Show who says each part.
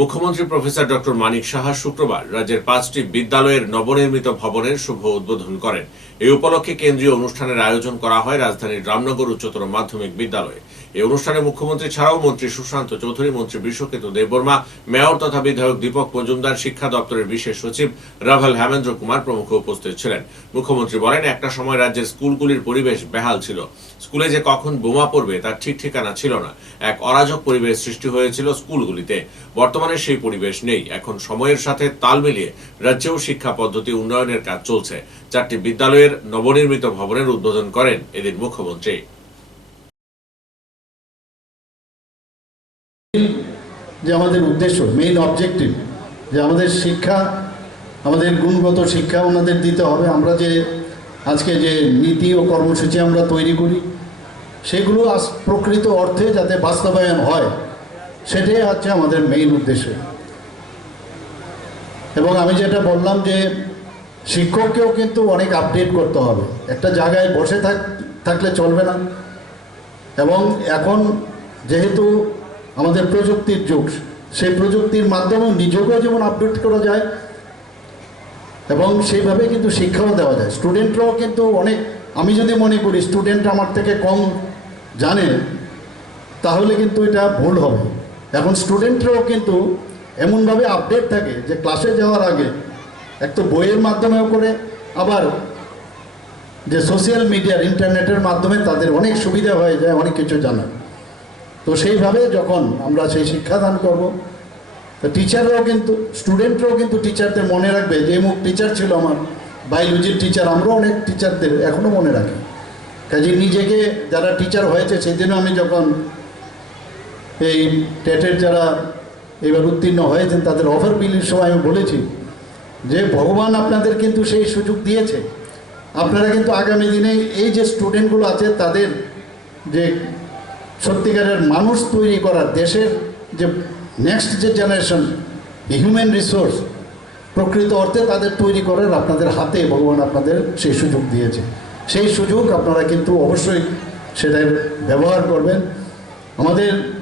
Speaker 1: মুখ্যমন্ত্রী professor doctor Manik Saha শুক্রবার রাজ্যের পাঁচটি বিদ্যালয়ের নবনির্মিত ভবনের শুভ উদ্বোধন করেন। এই উপলক্ষে কেন্দ্রীয় অনুষ্ঠানের আয়োজন করা হয় রাজধানীর রামনগর উচ্চতর মাধ্যমিক বিদ্যালয়ে। এই অনুষ্ঠানে মুখ্যমন্ত্রী ছাড়াও মন্ত্রী সুশান্ত চৌধুরী, মন্ত্রী বিশ্বকেতু দেববর্মা, মেয়র তথা বিধায়ক দীপক মজুমদার, শিক্ষা দপ্তরের বিশেষ সচিব রাভাল হেমেন্দ্র কুমার প্রমুখ উপস্থিত ছিলেন। মুখ্যমন্ত্রী বলেন, একটা সময় রাজ্যের স্কুলগুলির পরিবেশ বেহাল ছিল। স্কুলে যে কখন বোমা পড়বে তার ঠিক ঠিকানা ছিল না। এক অরাজক পরিবেশ সৃষ্টি হয়েছিল স্কুলগুলিতে। বর্তমানে সেই পরিবেশ নেই। এখন সময়ের সাথে তাল মিলিয়ে রাজ্যেও শিক্ষা পদ্ধতি উন্নয়নের কাজ চলছে। চারটি বিদ্যালয়ের নবনির্মিত ভবনের উদ্বোধন করেন এদিন মুখ্যমন্ত্রী।
Speaker 2: যে আমাদের উদ্দেশ্য মেইন অবজেক্টিভ যে আমাদের শিক্ষা, আমাদের গুণগত শিক্ষা ওনাদের দিতে হবে। আমরা যে আজকে যে নীতি ও কর্মসূচি আমরা তৈরি করি, সেগুলো প্রকৃত অর্থে যাতে বাস্তবায়ন হয় সেটাই হচ্ছে আমাদের মেইন উদ্দেশ্য। এবং আমি যেটা বললাম যে, শিক্ষককেও কিন্তু অনেক আপডেট করতে হবে। একটা জায়গায় বসে থাক, থাকলে চলবে না। এবং এখন যেহেতু আমাদের প্রযুক্তির যুগ, সেই প্রযুক্তির মাধ্যমেও নিজেকেও যেমন আপডেট করা যায়, এবং সেইভাবে কিন্তু শিক্ষাও দেওয়া যায়। স্টুডেন্টরাও কিন্তু অনেক, আমি যদি মনে করি স্টুডেন্ট আমার থেকে কম জানে, তাহলে কিন্তু এটা ভুল হবে। এখন স্টুডেন্টরাও কিন্তু এমনভাবে আপডেট থাকে যে ক্লাসে যাওয়ার আগে এক তো বইয়ের মাধ্যমেও করে, আবার যে সোশ্যাল মিডিয়ার ইন্টারনেটের মাধ্যমে তাদের অনেক সুবিধা হয়ে যায়, অনেক কিছু জানার তো সেইভাবে যখন আমরা সেই শিক্ষাদান করব, তো টিচাররাও কিন্তু স্টুডেন্টরাও কিন্তু টিচারদের মনে রাখবে, যে মুখ টিচার ছিল আমার বায়োলজির টিচার আমরাও অনেক টিচারদের এখনও মনে রাখি। কাজে নিজেকে যারা টিচার হয়েছে সেই দিনও আমি যখন এই টেটের যারা এবার উত্তীর্ণ হয়েছেন, তাদের অফার বিলির সময় আমি বলেছি যে, ভগবান আপনাদের কিন্তু সেই সুযোগ দিয়েছে। আপনারা কিন্তু আগামী দিনে এই যে স্টুডেন্টগুলো আছে, তাদের যে সত্যিকারের মানুষ তৈরি করার দেশের যে নেক্সট যে জেনারেশন হিউম্যান রিসোর্স প্রকৃত অর্থে তাদের তৈরি করার আপনাদের হাতে ভগবান আপনাদের সেই সুযোগ দিয়েছে। সেই সুযোগ আপনারা কিন্তু অবশ্যই সেটার ব্যবহার করবেন। আমাদের